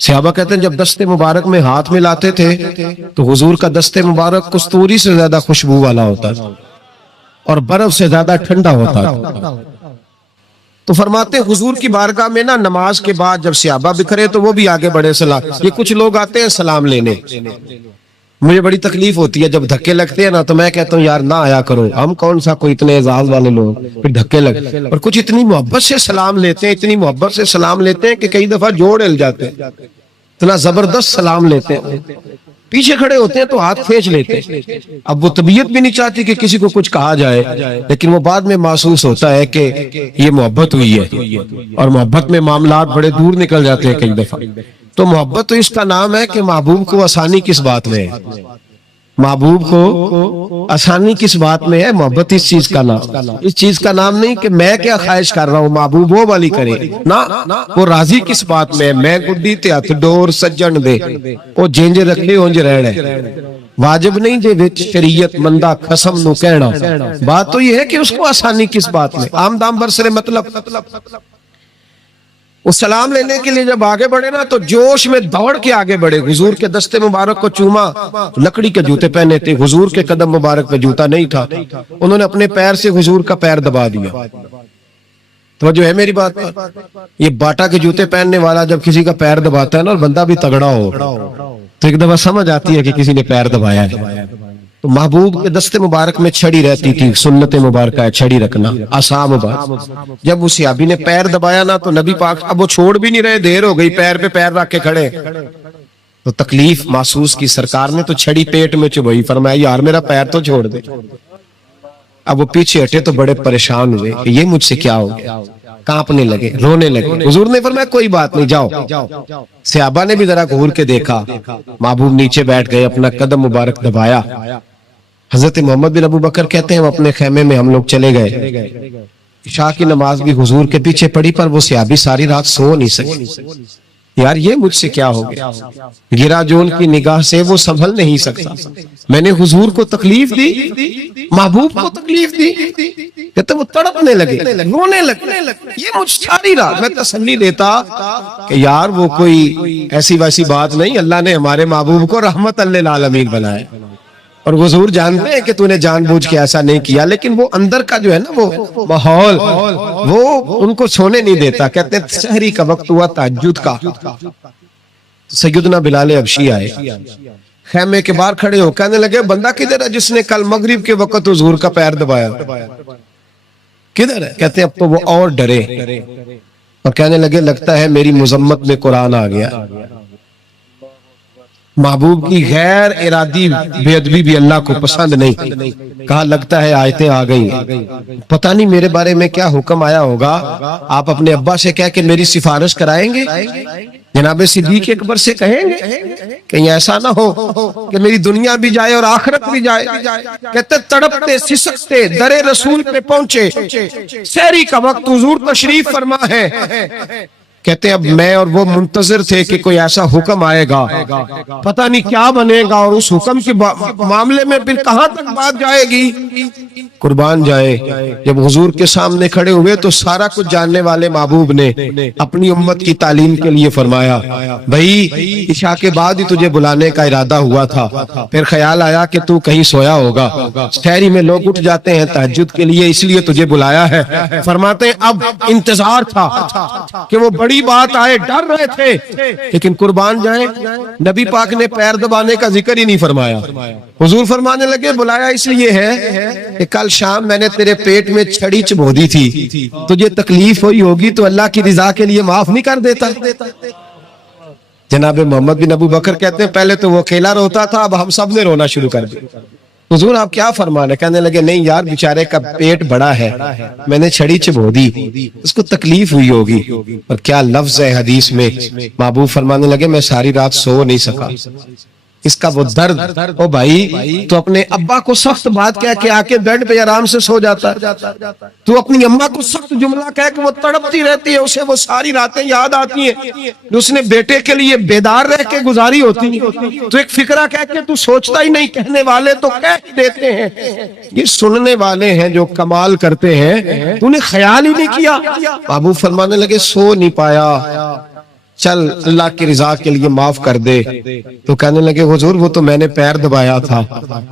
صحابہ کہتے ہیں جب دست مبارک میں ہاتھ ملاتے تھے تو حضور کا دست مبارک کستوری سے زیادہ خوشبو والا ہوتا تھا اور برف سے زیادہ ٹھنڈا ہوتا تھا. تو فرماتے حضور کی بارگاہ میں نا نماز کے بعد جب صحابہ بکھرے تو وہ بھی آگے بڑھے سلام. یہ کچھ لوگ آتے ہیں سلام لینے، مجھے بڑی تکلیف ہوتی ہے جب دھکے لگتے ہیں نا تو میں کہتا ہوں یار نہ آیا کرو، ہم کون سا کوئی اتنے اعزاز والے لوگ، پھر دھکے لگ. اور کچھ اتنی محبت سے سلام لیتے ہیں، اتنی محبت سے سلام لیتے ہیں کہ کئی دفعہ جوڑ ہل جاتے ہیں، اتنا زبردست سلام لیتے ہیں. پیچھے کھڑے ہوتے ہیں تو ہاتھ کھینچ لیتے ہیں. اب وہ طبیعت بھی نہیں چاہتی کہ کسی کو کچھ کہا جائے، لیکن وہ بعد میں محسوس ہوتا ہے کہ یہ محبت ہوئی ہے، اور محبت میں معاملات بڑے دور نکل جاتے ہیں کئی دفعہ. تو محبت تو اس کا نام ہے کہ محبوب کو آسانی کس بات میں ہے، محبوب کو آسانی کس بات میں ہے. محبت اس چیز کا نام، اس چیز کا نام نہیں کہ میں کیا خواہش کر رہا ہوں محبوب وہ والی کرے نا. وہ راضی کس بات میں ہے، میں گڈی تے ہتھ ڈور سجن دے او جنج رکھے اونج رہنا. واجب نہیں جے وچ شریعت مندہ قسم نو کہنا. بات تو یہ ہے کہ اس کو آسانی کس بات میں. عام دام برسرے مطلب وہ سلام لینے کے لیے جب آگے بڑھے نا تو جوش میں دوڑ کے آگے بڑھے. حضور کے دستے مبارک کو چوما، لکڑی کے جوتے پہنے تھے، حضور کے قدم مبارک پہ جوتا نہیں تھا. انہوں نے اپنے پیر سے حضور کا پیر دبا دیا. تو جو ہے میری بات پر، یہ باٹا کے جوتے پہننے والا جب کسی کا پیر دباتا ہے نا اور بندہ بھی تگڑا ہو تو ایک دفعہ سمجھ آتی ہے کہ کسی نے پیر دبایا ہے. تو محبوب کے دستے مبارک میں چھڑی رہتی تھی، سنت مبارکہ ہے چھڑی رکھنا، آسام مبارک. جب اس صحابی نے پیر دبایا نا تو نبی پاک اب وہ چھوڑ بھی نہیں رہے، دیر ہو گئی، پیر پہ پیر رکھ کے کھڑے. تو تکلیف محسوس کی سرکار نے تو چھڑی پیٹ میں چبھائی، فرمایا یار میرا پیر تو چھوڑ دے. اب وہ پیچھے ہٹے تو بڑے پریشان ہوئے کہ یہ مجھ سے کیا ہو گیا، کانپنے لگے، رونے لگے. حضور نے فرمایا کوئی بات نہیں، جاؤ. صحابہ نے بھی ذرا گھور کے دیکھا، محبوب نیچے بیٹھ گئے، اپنا قدم مبارک دبایا. حضرت محمد بن ابو بکر کہتے ہیں اپنے خیمے میں ہم لوگ چلے گئے، عشاء کی نماز بھی حضور کے پیچھے پڑی، پر وہ صحابی ساری رات سو نہیں سکے. یار یہ مجھ سے کیا ہو گیا، گرا جو ان کی نگاہ سے وہ سنبھل نہیں سکتا، میں نے حضور کو تکلیف دی، محبوب کو تکلیف دی. کہتے وہ تڑپنے لگے، رونے لگے. یہ مجھ ساری رات میں تسلی دیتا کہ یار وہ کوئی ایسی ویسی بات نہیں، اللہ نے ہمارے محبوب کو رحمت للعالمین بنایا. اور حضور جانتے ہیں کہ تو نے جان بوجھ کے ایسا نہیں کیا، لیکن وہ اندر کا جو ہے نا وہ ماحول وہ ان کو سونے نہیں دیتا. کہتے ہیں سحری کا وقت ہوا تہجد کا، سیدنا بلال حبشی آئے، خیمے کے باہر کھڑے ہو کہنے لگے بندہ کدھر ہے جس نے کل مغرب کے وقت حضور کا پیر دبایا، کدھر ہے؟ کہتے ہیں اب تو وہ اور ڈرے اور کہنے لگے لگتا ہے میری مذمت میں قرآن آ گیا. محبوب کی غیر ارادی بے ادبی بھی اللہ کو پسند نہیں. کہا لگتا ہے آیتیں آ گئی، پتہ نہیں میرے بارے میں کیا حکم آیا ہوگا، آپ اپنے ابا سے کہہ کے میری سفارش کرائیں گے، جناب صدیق اکبر سے کہیں گے، کہیں ایسا نہ ہو کہ میری دنیا بھی جائے اور آخرت بھی جائے. کہتے تڑپتے سسکتے در رسول پہ پہنچے، سحری کا وقت حضور تشریف فرما ہے. کہتے اب میں اور وہ منتظر تھے کہ کوئی ایسا حکم آئے گا، پتہ نہیں کیا بنے گا، اور اس حکم کے معاملے میں پھر کہاں تک بات جائے گی. قربان جائے جب حضور کے سامنے کھڑے ہوئے تو سارا کچھ جاننے والے محبوب نے اپنی امت کی تعلیم کے لیے فرمایا بھائی عشاء کے بعد ہی تجھے بلانے کا ارادہ ہوا تھا، پھر خیال آیا کہ تو کہیں سویا ہوگا، سحری میں لوگ اٹھ جاتے ہیں تہجد کے لیے، اس لیے تجھے بلایا ہے. فرماتے ہیں اب انتظار تھا کہ وہ بڑی بات آئے، ڈر رہے تھے، لیکن قربان جائیں نبی پاک نے پیر دبانے کا ذکر ہی نہیں فرمایا. حضور فرمانے لگے بلایا اس لیے ہے کہ کل شام میں نے تیرے پیٹ میں چھڑی چبھو دی تھی، تجھے تکلیف ہوئی ہوگی تو اللہ کی رضا کے لیے معاف نہیں کر دیتا. جناب محمد بن ابو بکر کہتے ہیں پہلے تو وہ اکیلا روتا تھا، اب ہم سب نے رونا شروع کر دیا. حضور آپ کیا فرمانے؟ کہنے لگے نہیں یار بیچارے کا پیٹ بڑا ہے، میں نے چھڑی چبھو دی، اس کو تکلیف ہوئی ہوگی. اور کیا لفظ ہے حدیث میں، محبوب فرمانے لگے میں ساری رات سو نہیں سکا. اس کا وہ درد، او بھائی تو اپنے ابا کو سخت بات کہہ کے آکے بیڈ پہ آرام سے سو جاتا ہے، تو اپنی اماں کو سخت جملہ کہہ کے وہ تڑپتی رہتی ہے، اسے وہ ساری راتیں یاد آتی ہیں جو اس نے بیٹے کے لیے بیدار رہ کے گزاری ہوتی ہیں. تو ایک فکرہ کہہ کے تو سوچتا ہی نہیں، کہنے والے تو کہہ دیتے ہیں، یہ سننے والے ہیں جو کمال کرتے ہیں، تو نے خیال ہی نہیں کیا. بابو فرمانے لگے سو نہیں پایا، چل اللہ کی رضا کے لیے معاف کر دے. تو کہنے لگے حضور وہ تو میں نے پیر دبایا تھا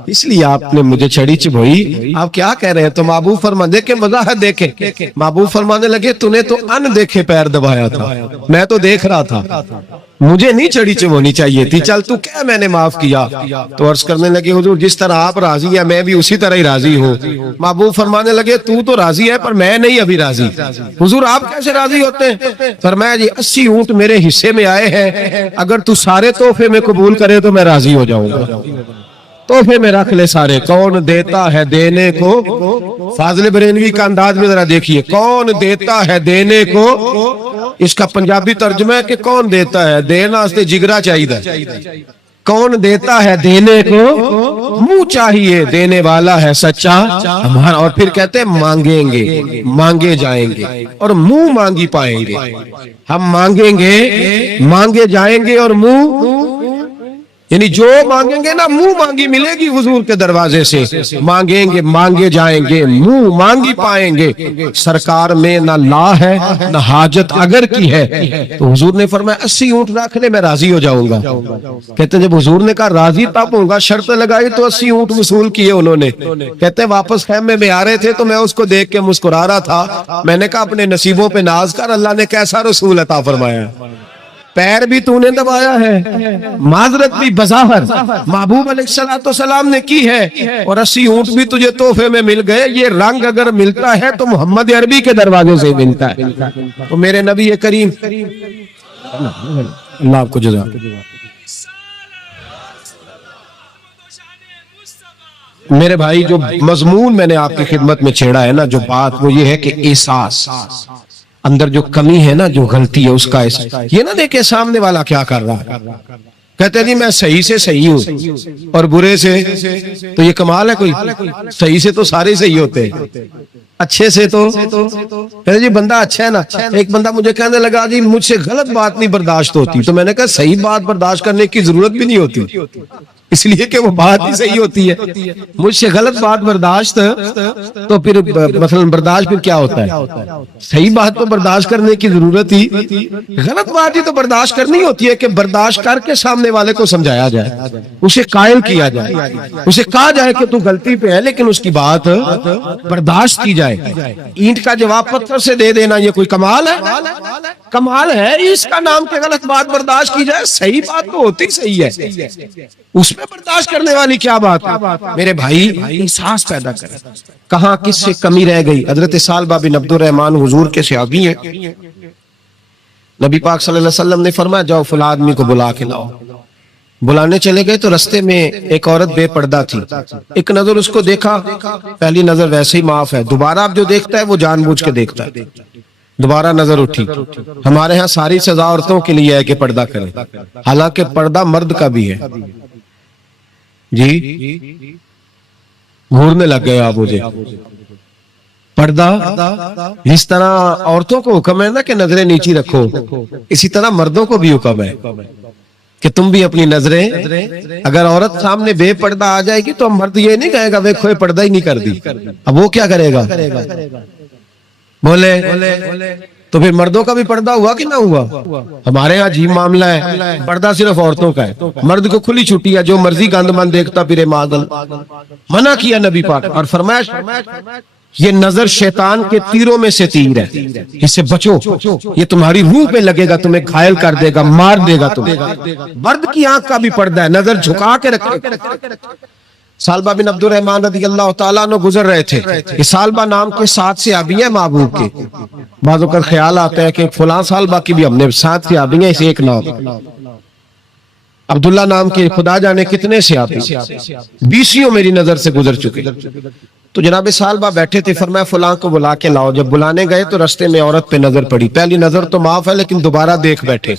اس لیے آپ نے مجھے چھڑی چبھوئی، آپ کیا کہہ رہے ہیں؟ تو محبوب فرما دیکھیں وضاحت دیکھیں، محبوب فرمانے لگے تو نے تو ان دیکھے پیر دبایا تھا، میں تو دیکھ رہا تھا، مجھے نہیں چھڑی چبھونی چاہیے تھی، چل تو کیا میں نے معاف کیا. تو عرض کرنے لگے حضور جس طرح آپ راضی ہیں میں بھی اسی طرح ہی راضی ہوں. محبوب فرمانے لگے تو راضی ہے پر میں نہیں ابھی راضی. حضور آپ کیسے راضی ہوتے ہیں؟ فرمایا جی 80 اونٹ میرے حصے میں آئے ہیں، اگر تو سارے تحفے میں قبول کرے تو میں راضی ہو جاؤں گا. تحفے میں رکھ لے سارے، کون دیتا ہے دینے کو، فاضل برینوی کا انداز میں ذرا دیکھیے، کون دیتا ہے دینے کو، اس کا پنجابی ترجمہ ہے کہ کون دیتا ہے، دینا اس نے جگرا چاہیے، کون دیتا ہے دینے کو، منہ چاہیے دینے والا ہے سچا ہمارا. اور پھر کہتے ہیں مانگیں گے مانگے جائیں گے اور منہ مانگی پائیں گے. ہم مانگیں گے مانگے جائیں گے اور منہ، یعنی جو مانگیں گے نا منہ مانگی ملے گی حضور کے دروازے سے، مانگیں گے مانگے جائیں گے، منہ مانگی پائیں گے۔ سرکار میں نہ لا ہے نہ حاجت اگر کی ہے، تو حضور نے فرمایا 80 اونٹ رکھ لے میں راضی ہو جاؤں گا۔ کہتے ہیں جب حضور نے کہا راضی تب ہوں گا، شرط لگائی تو 80 اونٹ وصول کیے انہوں نے۔ کہتے ہیں واپس خیمے میں آ رہے تھے تو میں اس کو دیکھ کے مسکرا رہا تھا، میں نے کہا اپنے نصیبوں پہ ناز کر، اللہ نے کیسا رسول عطا فرمایا، پیر بھی تو نے دبایا ہے، معذرت بھی بظاہر محبوب علیہ السلام نے کی ہے، اور 80 اونٹ بھی تجھے تحفے میں مل گئے۔ یہ رنگ اگر ملتا ہے تو محمد عربی کے دروازے سے ملتا ہے۔ تو میرے نبی کریم، اللہ آپ کو جزا۔ میرے بھائی جو مضمون میں نے آپ کی خدمت میں چھیڑا ہے نا، جو بات وہ یہ ہے کہ احساس، اندر جو کمی ہے نا، جو غلطی ہے اس کا احساس۔ یہ نہ دیکھے سامنے والا کیا کر رہا ہے، کہتے ہیں جی میں صحیح سے صحیح ہوں اور برے سے، تو یہ کمال ہے کوئی؟ صحیح سے تو سارے صحیح ہوتے ہیں، اچھے سے تو کہتے جی بندہ اچھا ہے نا۔ ایک بندہ مجھے کہنے لگا جی مجھ سے غلط بات نہیں برداشت ہوتی، تو میں نے کہا صحیح بات برداشت کرنے کی ضرورت بھی نہیں ہوتی، اس لیے کہ وہ بات ہی صحیح ہوتی ہے۔ مجھ سے غلط بات برداشت تو پھر مثلا برداشت پھر کیا ہوتا ہے؟ صحیح بات تو برداشت کرنے کی ضرورت ہی، غلط بات ہی تو برداشت کرنی ہوتی ہے کہ برداشت کر کے سامنے والے کو سمجھایا جائے، اسے قائل کیا جائے، اسے کہا جائے کہ تو غلطی پہ ہے لیکن اس کی بات برداشت کی جائے۔ اینٹ کا جواب پتھر سے دے دینا یہ کوئی کمال ہے؟ کمال ہے اس کا نام کہ غلط بات برداشت کی جائے؟ صحیح بات تو ہوتی صحیح ہے، اس میں برداشت کرنے والی کیا بات ہے؟ میرے بھائی احساس پیدا کریں، کہاں کس سے کمی رہ گئی۔ حضرت ثعلبہ بن عبد الرحمن حضور کے صحابی ہیں، نبی پاک صلی اللہ علیہ وسلم نے فرمایا جاؤ فلاں آدمی کو بلا کے لاؤ۔ بلانے چلے گئے تو رستے میں ایک عورت بے پردہ تھی، ایک نظر اس کو دیکھا، پہلی نظر ویسے ہی معاف ہے، دوبارہ اب جو دیکھتا ہے وہ جان بوجھ کے دیکھتا ہے، دوبارہ نظر اٹھی۔ ہمارے ہاں ساری سزا عورتوں کے لیے ہے کہ پردہ کریں، حالانکہ پردہ مرد کا بھی ہے۔ جی گھورنے لگ گئے آپ مجھے، پردہ اس طرح عورتوں کو حکم ہے نا کہ نظریں نیچی رکھو، اسی طرح مردوں کو بھی حکم ہے کہ تم بھی اپنی نظریں، اگر عورت سامنے بے پردہ آ جائے گی تو مرد یہ نہیں کہے گا ویکھو یہ پردہ ہی نہیں کر دی، اب وہ کیا کرے گا؟ بولے تو پھر مردوں کا بھی پردہ ہوا کہ نہ ہوا؟ ہمارے ہاں عجیب معاملہ ہے، پردہ صرف عورتوں کا ہے، مرد کو کھلی چھٹی ہے، جو مرضی گند من دیکھتا پھرے معدل۔ منع کیا نبی پاک اور فرمایا یہ نظر شیطان کے تیروں میں سے تیر ہے، اس سے بچو، یہ تمہاری روح پہ لگے گا، تمہیں گھائل کر دے گا، مار دے گا تمہیں۔ مرد کی آنکھ کا بھی پردہ ہے، نظر جھکا کے رکھے۔ ثعلبہ بن عبد الرحمن رضی اللہ تعالیٰ عنہ گزر رہے تھے، یہ ثعلبہ نام کے 7 صحابی ہیں محبوب کے، بعض اوقات خیال آتا ہے کہ فلاں ثعلبہ کی بھی ہم نے 7 صحابی ہیں، اسے ایک نام عبداللہ نام کے خدا جانے کتنے صحابی، 20 میری نظر سے گزر چکے۔ تو جناب ثعلبہ بیٹھے تھے، فرمایا فلاں کو بلا کے لاؤ۔ جب بلانے گئے تو رستے میں عورت پہ نظر پڑی، پہلی نظر تو معاف ہے لیکن دوبارہ دیکھ بیٹھے،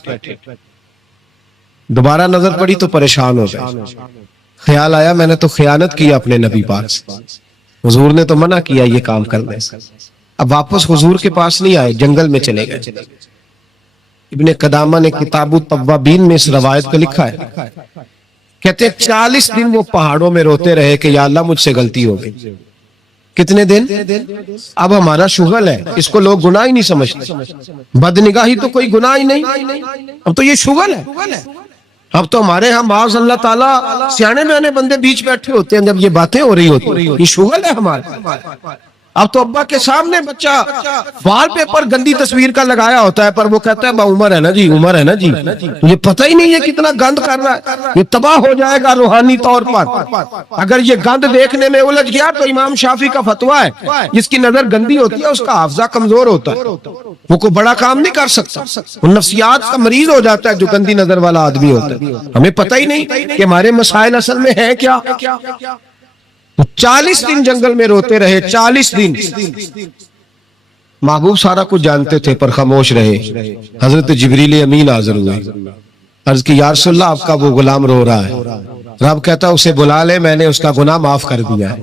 دوبارہ نظر پڑی تو پریشان ہو گئے، خیال آیا میں نے تو خیانت کی اپنے نبی پاک سے، حضور نے تو منع کیا یہ کام کرنے سے۔ اب واپس حضور کے پاس نہیں آئے، جنگل میں چلے گئے۔ ابن قدامہ نے کتاب التوابین میں اس روایت کو لکھا ہے، کہتے 40 دن وہ پہاڑوں میں روتے رہے کہ یا اللہ مجھ سے غلطی ہو گئی۔ کتنے دن؟ اب ہمارا شغل ہے، اس کو لوگ گناہ ہی نہیں سمجھتے، بدنگاہی تو کوئی گناہ ہی نہیں، اب تو یہ شغل ہے۔ اب تو ہمارے ہاں معاذ اللہ تعالیٰ سیانے بیانے بندے بیچ بیٹھے ہوتے ہیں، جب یہ باتیں ہو رہی ہوتی ہیں، یہ شغل ہے ہمارا۔ اب تو ابا کے سامنے بچہ وال پیپر گندی تصویر کا لگایا ہوتا ہے، پر وہ کہتا ہے با عمر ہے نا جی، عمر ہے نا جی، مجھے پتہ ہی نہیں ہے کتنا گند کر رہا ہے، یہ تباہ ہو جائے گا روحانی طور پر۔ اگر یہ گند دیکھنے میں الجھ گیا تو امام شافعی کا فتویٰ ہے جس کی نظر گندی ہوتی ہے اس کا حافظہ کمزور ہوتا ہے، وہ کوئی بڑا کام نہیں کر سکتا، وہ نفسیات کا مریض ہو جاتا ہے جو گندی نظر والا آدمی ہوتا ہے۔ ہمیں پتہ ہی نہیں کہ ہمارے مسائل اصل میں ہے کیا۔ 40 دن جنگل میں روتے رہے، 40 دن۔ محبوب سارا کچھ جانتے تھے پر خاموش رہے۔ حضرت جبریل امین حاضر ہوئے، عرض کی یا رسول اللہ آپ کا وہ غلام رو رہا ہے۔ رب کہتا اسے بلا لے، میں نے اس کا گناہ معاف کر دیا ہے۔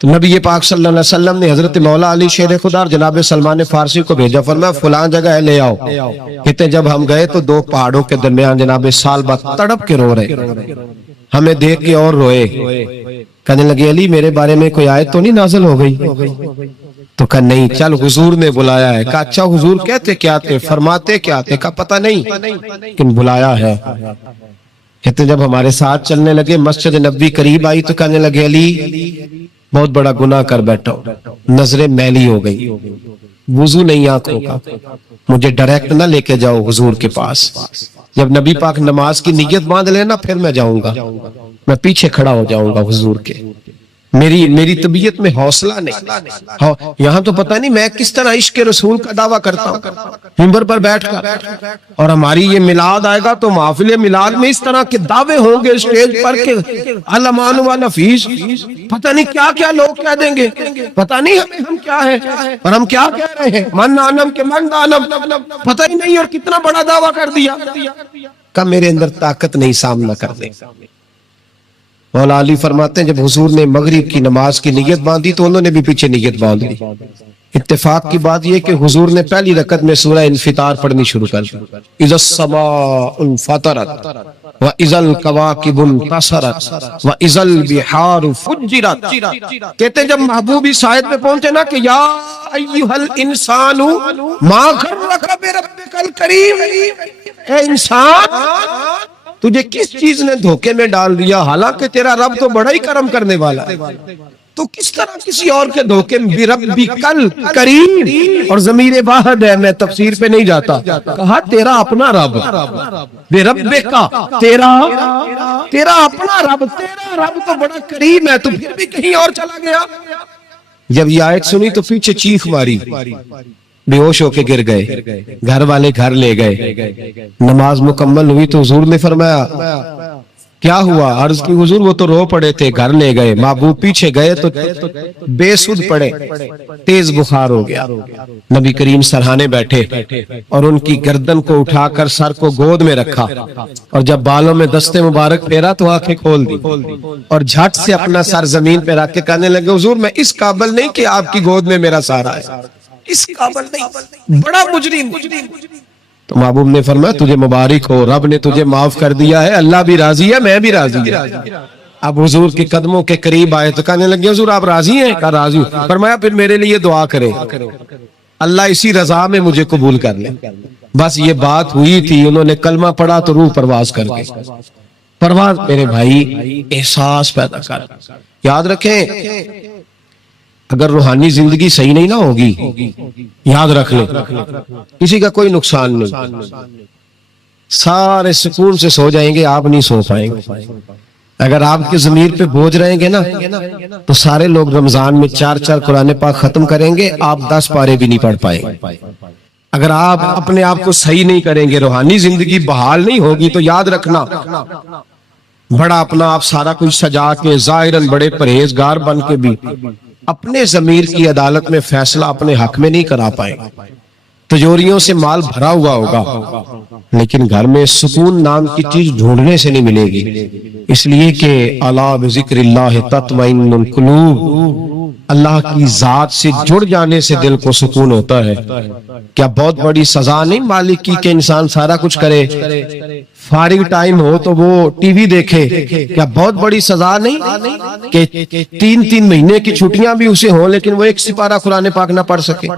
تو نبی پاک صلی اللہ علیہ وسلم نے حضرت مولا علی شیر خدا اور جناب سلمان فارسی کو بھیجا، فرمایا فلاں جگہ ہے لے آؤ۔ کہتے جب ہم گئے تو دو پہاڑوں کے درمیان جناب سالبہ تڑپ کے رو رہے، ہمیں دیکھ کے اور روئے، کہنے لگے علی میرے بارے میں کوئی آیت تو نہیں نازل ہو گئی؟ تو کہا نہیں، چل حضور نے بلایا ہے۔ کہا اچھا حضور کہتے کیا تھے، فرماتے کیا تھے؟ کہا پتہ نہیں لیکن بلایا ہے۔ کہتے جب ہمارے ساتھ چلنے لگے مسجد نبوی قریب آئی تو کہنے لگے علی بہت بڑا گناہ کر بیٹھا ہوں، نظریں میلی ہو گئی، وضو نہیں آنکھوں کا، مجھے ڈائریکٹ نہ لے کے جاؤ حضور کے پاس، جب نبی پاک نماز کی نیت باندھ لینا پھر میں جاؤں گا، میں پیچھے کھڑا ہو جاؤں گا حضور کے، میری طبیعت میں حوصلہ نہیں۔ یہاں تو پتہ نہیں میں کس طرح عشق رسول کا دعویٰ کرتا ہوں منبر پر بیٹھ کر، اور ہماری یہ میلاد آئے گا تو محفل میلاد میں اس طرح کے دعوے ہوں گے اسٹیج پر کہ علمان و نفیس، پتہ نہیں کیا کیا لوگ کہہ دیں گے، پتہ نہیں ہم کیا ہے اور ہم کیا کہہ رہے ہیں، من آنم کے من دانم، پتہ ہی نہیں، اور کتنا بڑا دعویٰ کر دیا کہ میرے اندر طاقت نہیں سامنا کرنے۔ مولا علی فرماتے ہیں جب حضور نے مغرب کی نماز کی نیت باندھی تو انہوں نے بھی پیچھے نیت باندھ لی۔ اتفاق کی بات یہ کہ حضور نے پہلی رکعت میں سورہ انفطار پڑھنی شروع کر دی، اذا السماء انفطرت واذا الكواكب انتصرت واذا البحار فجرت۔ کہتے ہیں جب محبوب اس آیت پہ پہنچے نا کہ یا ایھا الانسان ما غرک بربک الکریم، اے انسان تجھے کس چیز نے دھوکے میں ڈال دیا، حالانکہ تیرا رب تو بڑا ہی کرم کرنے والا ہے، تو کس طرح کسی اور کے دھوکے میں بربک الکریم، اور ضمیر واحد ہے، میں تفسیر پہ نہیں جاتا، کہا تیرا اپنا رب، بربک تیرا اپنا رب، تیرا رب تو بڑا کریم ہے، تو پھر بھی کہیں اور چلا گیا۔ جب یہ آیت سنی تو پیچھے چیخ ماری، بے ہوش ہو کے گر گئے، گھر والے گھر لے گئے، نماز مکمل ہوئی تو حضور نے فرمایا کیا ہوا؟ عرض کی حضور وہ تو رو پڑے تھے، گھر لے گئے، محبوب پیچھے گئے تو بے سود پڑے، تیز بخار ہو گیا، نبی کریم سرہانے بیٹھے اور ان کی گردن کو اٹھا کر سر کو گود میں رکھا، اور جب بالوں میں دستے مبارک پھیرا تو آنکھیں کھول دی اور جھٹ سے اپنا سر زمین پہ رکھ کے کہنے لگے حضور میں اس قابل نہیں کہ آپ کی گود میں میرا سہارا ہے، اس قابل نہیں، بڑا مجرم۔ تو محبوب نے فرمایا تجھے مبارک ہو، رب نے تجھے معاف کر دیا ہے، اللہ بھی راضی ہے، میں بھی راضی ہے۔ اب حضور کے قدموں کے قریب آئے تو کہنے لگے حضور آپ راضی ہیں؟ کہا راضی ہوں۔ فرمایا پھر میرے لیے دعا کرے، اللہ اسی رضا میں مجھے قبول کر لے۔ بس یہ بات ہوئی تھی، انہوں نے کلمہ پڑھا تو روح پرواز کر گئی۔ پرواز میرے بھائی احساس پیدا کر، یاد رکھیں اگر روحانی زندگی صحیح نہیں نہ ہوگی، یاد رکھ لیں کسی کا کوئی نقصان نہیں، سارے سکون سے سو جائیں گے، آپ نہیں سو پائیں گے۔ اگر آپ کے ضمیر پہ بوجھ رہیں گے نا تو سارے لوگ رمضان میں 4 قرآن پاک ختم کریں گے، آپ 10 پارے بھی نہیں پڑھ پائیں گے۔ اگر آپ اپنے آپ کو صحیح نہیں کریں گے، روحانی زندگی بحال نہیں ہوگی، تو یاد رکھنا بڑا اپنا آپ سارا کچھ سجا کے ظاہراً بڑے پرہیزگار بن کے بھی اپنے ضمیر کی عدالت میں فیصلہ اپنے حق میں نہیں کرا پائیں گے۔ تجوریوں سے مال بھرا ہوا ہوگا لیکن گھر میں سکون نام کی چیز ڈھونڈنے سے نہیں ملے گی، اس لیے کہ الا بذکر اللہ تطمئن القلوب، اللہ کی ذات سے جڑ جانے سے دل کو سکون ہوتا ہے۔ کیا بہت بڑی سزا نہیں مالک کی کہ انسان سارا کچھ کرے، فارغ ٹائم ہو تو وہ ٹی وی دیکھے؟ کیا بہت بڑی سزا نہیں کہ 3 مہینے کی چھٹیاں بھی اسے ہوں لیکن وہ 1 سپارہ قرآن پاک نہ پڑھ سکے؟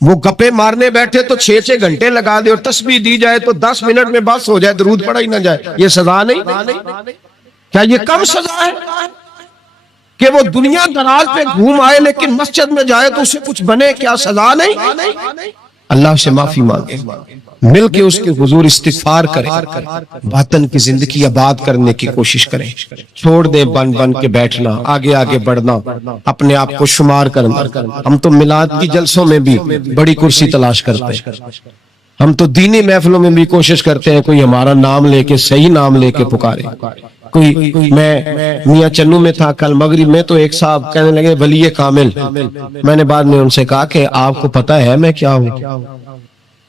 وہ گپے مارنے بیٹھے تو 6 گھنٹے لگا دے اور تسبیح دی جائے تو 10 منٹ میں بس ہو جائے، درود پڑھا ہی نہ جائے، یہ سزا نہیں؟ کیا یہ کم سزا ہے کہ وہ دنیا دراز پہ گھوم آئے لیکن مسجد میں جائے تو اسے کچھ بنے؟ کیا سزا نہیں؟ اللہ سے معافی مانگے، مل کے اس کے حضور استغفار کریں، باطن کی زندگی آباد کرنے کی کوشش کریں، چھوڑ دیں بن کے بیٹھنا، آگے آگے بڑھنا، اپنے آپ کو شمار کرنا۔ ہم تو میلاد کی جلسوں میں بھی بڑی کرسی تلاش کرتے ہیں، ہم تو دینی محفلوں میں بھی کوشش کرتے ہیں کوئی ہمارا نام لے کے، صحیح نام لے کے پکارے۔ کوئی میں میاں چنو میں تھا کل مغرب میں، تو ایک صاحب کہنے لگے ولی کامل، میں نے بعد میں ان سے کہا کہ آپ کو پتہ ہے میں کیا ہوں؟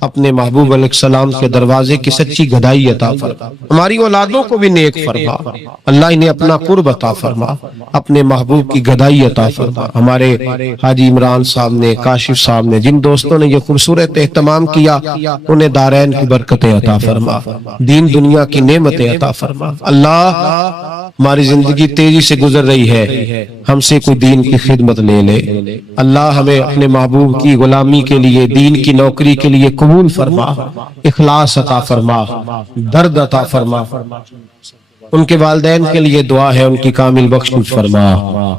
اپنے محبوب علیہ السلام کے دروازے کی سچی گدائی عطا فرما، ہماری اولادوں کو بھی نیک فرما، اللہ انہیں اپنا قرب عطا فرما، اپنے محبوب کی گدائی عطا فرما۔ ہمارے حاجی عمران صاحب نے، کاشف صاحب نے، جن دوستوں نے یہ خوبصورت اہتمام کیا، انہیں دارین کی برکتیں عطا فرما، دین دنیا کی نعمتیں عطا فرما۔ اللہ ہماری زندگی تیزی سے گزر رہی ہے، ہم سے کوئی دین کی خدمت لے لے، اللہ ہمیں اپنے محبوب کی غلامی کے لیے، دین کی نوکری کے لیے قبول فرما، اخلاص عطا فرما، درد عطا فرما۔ ان کے والدین کے لیے دعا ہے، ان کی کامل بخشش فرما،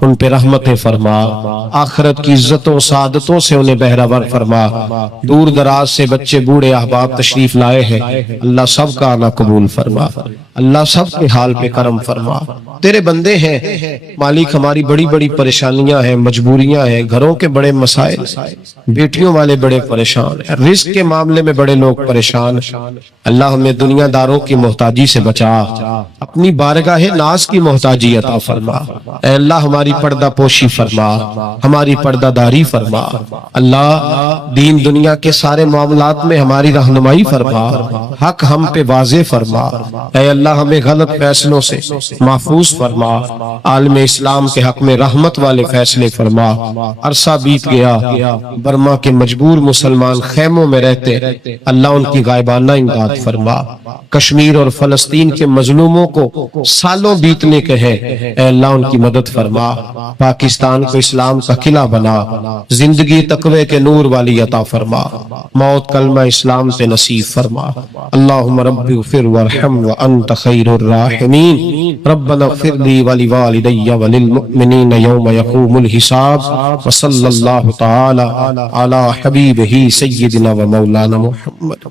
ان پہ رحمتیں فرما، آخرت کی عزتوں سعادتوں سے انہیں بہرہور فرما۔ دور دراز سے بچے بوڑھے احباب تشریف لائے ہیں، اللہ سب کا آنا قبول فرما، اللہ سب کے حال پہ کرم فرما۔ تیرے بندے ہیں مالک، ہماری بڑی بڑی پریشانیاں ہیں، مجبوریاں ہیں، گھروں کے بڑے مسائل، بیٹیوں والے بڑے پریشان ہیں، رزق کے معاملے میں بڑے لوگ پریشان ہیں۔ اللہ ہمیں دنیا داروں کی محتاجی سے بچا، اپنی بارگاہ ناز کی محتاجی عطا فرما۔ اے اللہ ہماری پردہ پوشی فرما، ہماری پردہ داری فرما۔ اللہ دین دنیا کے سارے معاملات میں ہماری رہنمائی فرما، حق ہم پہ واضح فرما۔ اے اللہ ہمیں غلط فیصلوں سے محفوظ فرما، عالم اسلام کے حق میں رحمت والے فیصلے فرما۔ عرصہ بیت گیا، برما کے مجبور مسلمان خیموں میں رہتے، اللہ ان کی غائبانہ امداد فرما۔ کشمیر اور فلسطین کے مظلوموں کو سالوں بیتنے کے ہیں، اے اللہ ان کی مدد فرما۔ پاکستان کو اسلام کا قلعہ بنا، زندگی تقوی کے نور والی عطا فرما، موت کلمہ اسلام سے نصیب فرما۔ اللہم رب اغفر وارحم وانت خیر الراحمین، ربنا اغفر لی ولوالدی وللمؤمنین یوم یقوم الحساب، وصلی اللہ تعالی علی حبیبہ سیدنا و مولانا محمد۔